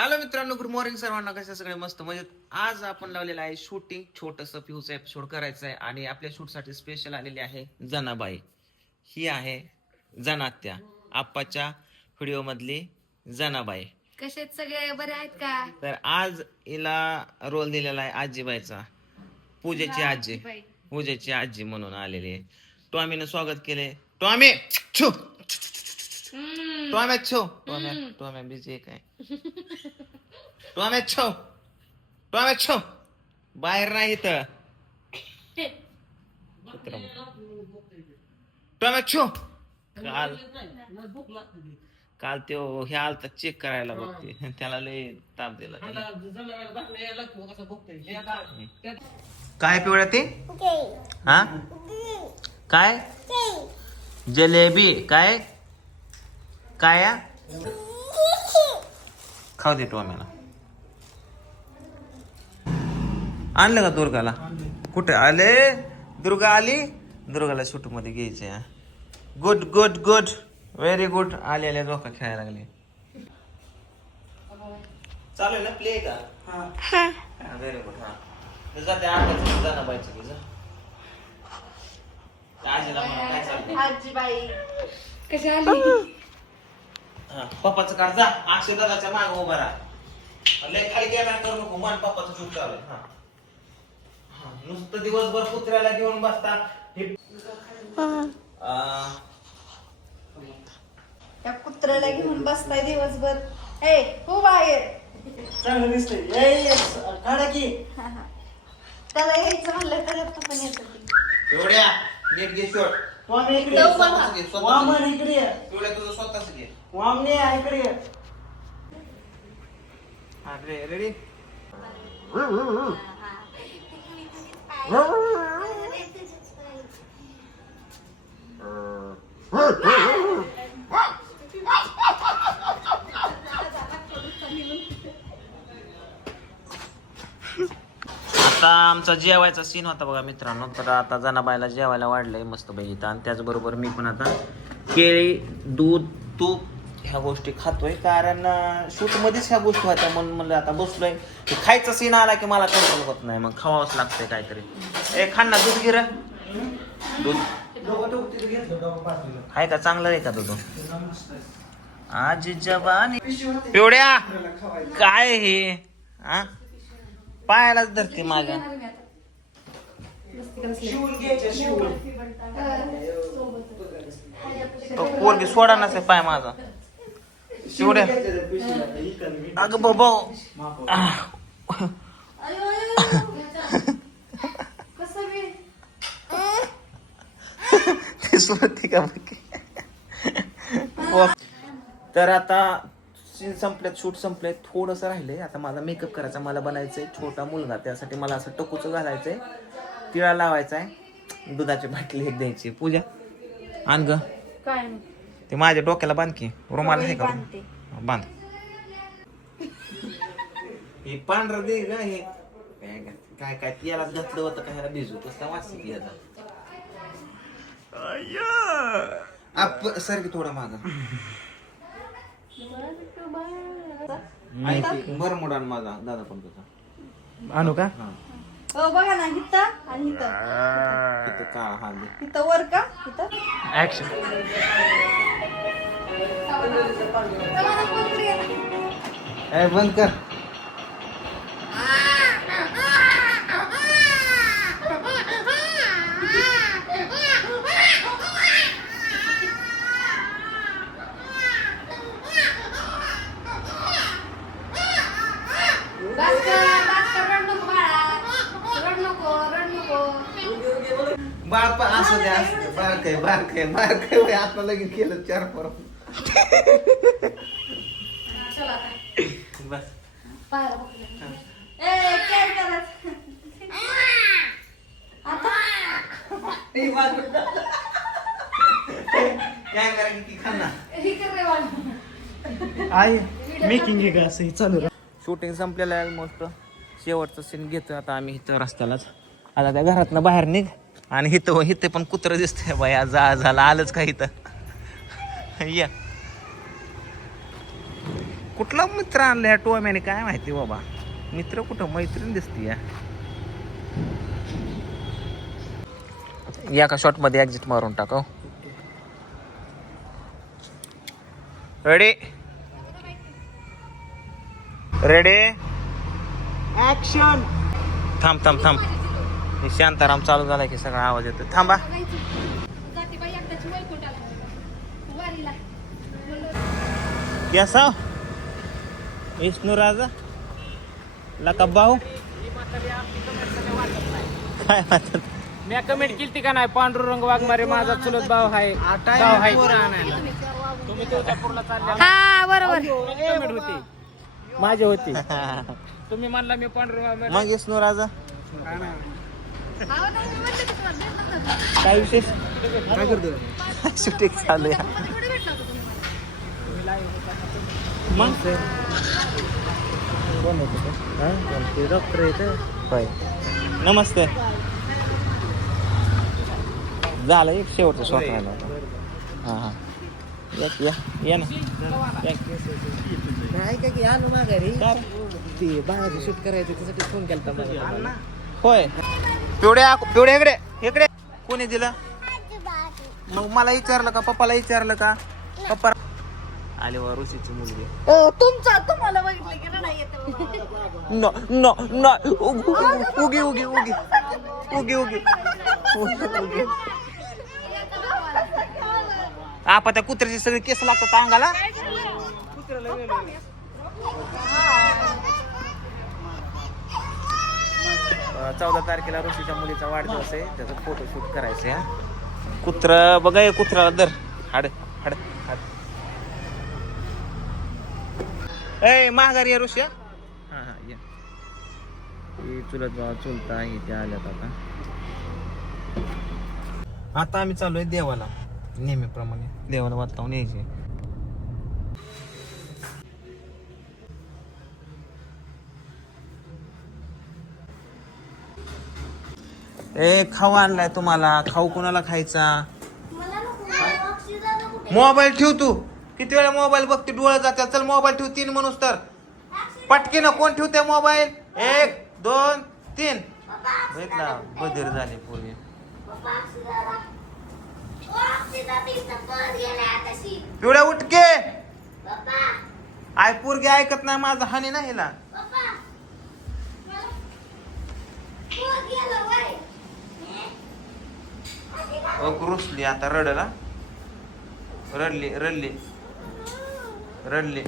Hello मित्रांनो, good morning सर्वांना. कशा सगळे मस्त म्हणजे आज आपण लावलेलं आहे शूटिंग. छोटस फ्यूचा एपिसोड करायचं आहे आणि आपल्या शूट साठी स्पेशल आलेली आहे जनाबाई. ही आहे जनात्या, आप्पाच्या व्हिडिओ मधली जनाबाई. कसे सगळे बरे आहेत का? तर आज हिला रोल दिलेला आहे आजीबाईचा. पूजेची आजी, पूजेची आजी म्हणून आलेली आहे. टॉमीनं स्वागत केले. टॉमी छो टॉम्या छो टॉम्या टॉम्या बिझी काय टॉम्या छो टॉम्या छो बाहेर नाही तर टॉम्या छो. काल काल त्यो हे आलता चेक करायला बघते, त्याला लय ताप दिला. काय पिवळ्या ते हा काय जलेबी काय काय खाऊ दे टोम्याला. आणलं का दुर्गाला? कुठे आले? दुर्गा आली. दुर्गाला शूट मध्ये घ्यायचे. Good good good very good. आलेल्या जोका खेळायला लागले. चालू आहे ना प्ले का? Very good. हा जाते आठ जनाबाईचं की जा. आजीला म्हणा काय चाललंय? आजीबाई कशी आली? पप्पाचं काढ जा. अक्षय दादाच्या माग उभा राहा. लय खाली कॅमेरा करू नको. मन पप्पाचं शूट चालू आहे. नुसतं दिवसभर कुत्र्याला घेऊन बसता. त्या कुत्र्याला घेऊन बसताय दिवसभर. ए हो बाहेर. चांगलं दिसतंय. काढा की त्याला यायचं म्हणलं तर तू पण येत. एवढ्या नीट घे शॉट. वामन इकडे जाऊ बघा. स्वतःच घे, स्वतःच वामन घे. इकडे ये. एवढ्या तुझं स्वतःच घे. वामने इकडे ये. रेडी. आता आमचा जेवायचा सीन होता बघा मित्रांनो. तर आता जनाबाईला जेवायला वाढलंय मस्त पैकी. आणि त्याचबरोबर मी पण आता केळी, दूध, तूप ह्या गोष्टी खातोय. कारण शूट मध्येच ह्या गोष्टी होत्या म्हणून म्हणलं आता बसलोय. खायचा सीन आला की मला कंट्रोल होत नाही, मग खावावंच लागतंय काहीतरी. ए खान ना दूध घे रे. दूध आहे का? चांगलं आहे का दूध? आज जवानी पिवड्या काय हे हा पायालाच धरते माझ्या. तो पोरगी सोडा नसे पाय माझा. शिवड्या अगं बाबा ते सोडते का बाकी. तर आता सीन संपल्यात, शूट संपले. थोडंसं राहिलंय आता माझा मेकअप करायचा. मला बनायचंय छोटा मुलगा. त्यासाठी मला असं टकूचं घालायचंय, तिळा लावायचा आहे, दुधाची बाटली एक द्यायची. पूजा आण ग. काय ते माझ्या डोक्याला बांध की. रुमाल आहे का? बांध. हे पांढरं दे ग. हे काय काय याला घातलं होतं का ह्याला भिजू कसला वास आप सर की थोडा माग बर मोडान माझा दादा पण तुझा आणू का? हो बघा ना हिथं आणि तिथं का हा दे. हिथं वर का हिथं. ऍक्शन. ए बंद कर. बाळ असं द्या बारकाय आता लगेच केलं 4 पोरं. बस काय करा की खाना. आई मेकिंग आहे का असं चालू. शूटिंग संपलेलं आहे ऑलमोस्ट. शेवटचं सीन घेतोय आता आम्ही इथं रस्त्यालाच. आता त्या घरातनं बाहेर निघ. आणि इथं पण कुत्रं दिसतंय बाया. झालं आलंच का इथं. या कुठला मित्र आणला ह्या टोम्याने काय माहिती बाबा. मित्र कुठं मैत्रीण दिसती या का शॉर्ट मध्ये एक्झिट मारून टाका. Ready ready action. थांब थांब थांब. हे शांताराम चालू झालाय की सगळा आवाज येतो. थांबा. केसा विष्णू राजा लका भाऊ काय म्हणतात. मी कमेंट केली का नाही? पांडुरंग वाघमारे माझा चुलत भाव आहे. तुम्ही तुळजापूरला चालले हा बरोबर. कमेंट होती माझी होती. तुम्ही म्हणला मी पांडुरंग वाघमारे. मग विष्णू राजा काय विशेष काय करतोय? शूटिंग चालू आहे. मग डॉक्टर येत. होय नमस्ते. झालं एक शेवटचा शॉट राहिला होता. हां हां या ना या. काय काय की आलो माघारी. काय रे? ते बाहेर शूट करायचं त्यासाठी फोन केला मला. होय पिवड्या पिवड्या इकडे इकडे. कोणी दिलं मग? मला विचारलं का? पप्पाला विचारलं का? पप्पा आले वा ऋषीची मुलगी. तुम्हाला बघितलं की नाही येत. न न न उगी उगी उगी उगी उगी उगी. आपा त्या कुत्र्याची सगळी केस लागतात अंगाला. 14 तारखेला ऋषीच्या मुलीचा वाढदिवस आहे. त्याचा फोटोशूट करायचं आहे. कुत्रा बघा हे कुत्र्याला दर हाड हाड हाड. ए माघारी या ऋषी. हां हां या. चुलत बाबा चुलता इथे आल्यात आता. आता आम्ही चालू आहे देवाला. नेहमीप्रमाणे देवाला वात लावून यायचे. ए खाऊ आणलाय तुम्हाला. खाऊ कोणाला खायचा? मोबाईल ठेव तू. किती वेळा मोबाईल बघते डोळे जातात. चल मोबाईल ठेव. 3 म्हणूस तर पटके ना. कोण ठेवते मोबाईल? 1 2 3. बघितला बधीर झाली पूर्वी. पिवळ्या उठके. आय पोरगी ऐकत नाही माझा. हानी नाही हिला. रुसली आता. रडला रडली रडली रडली.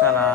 चला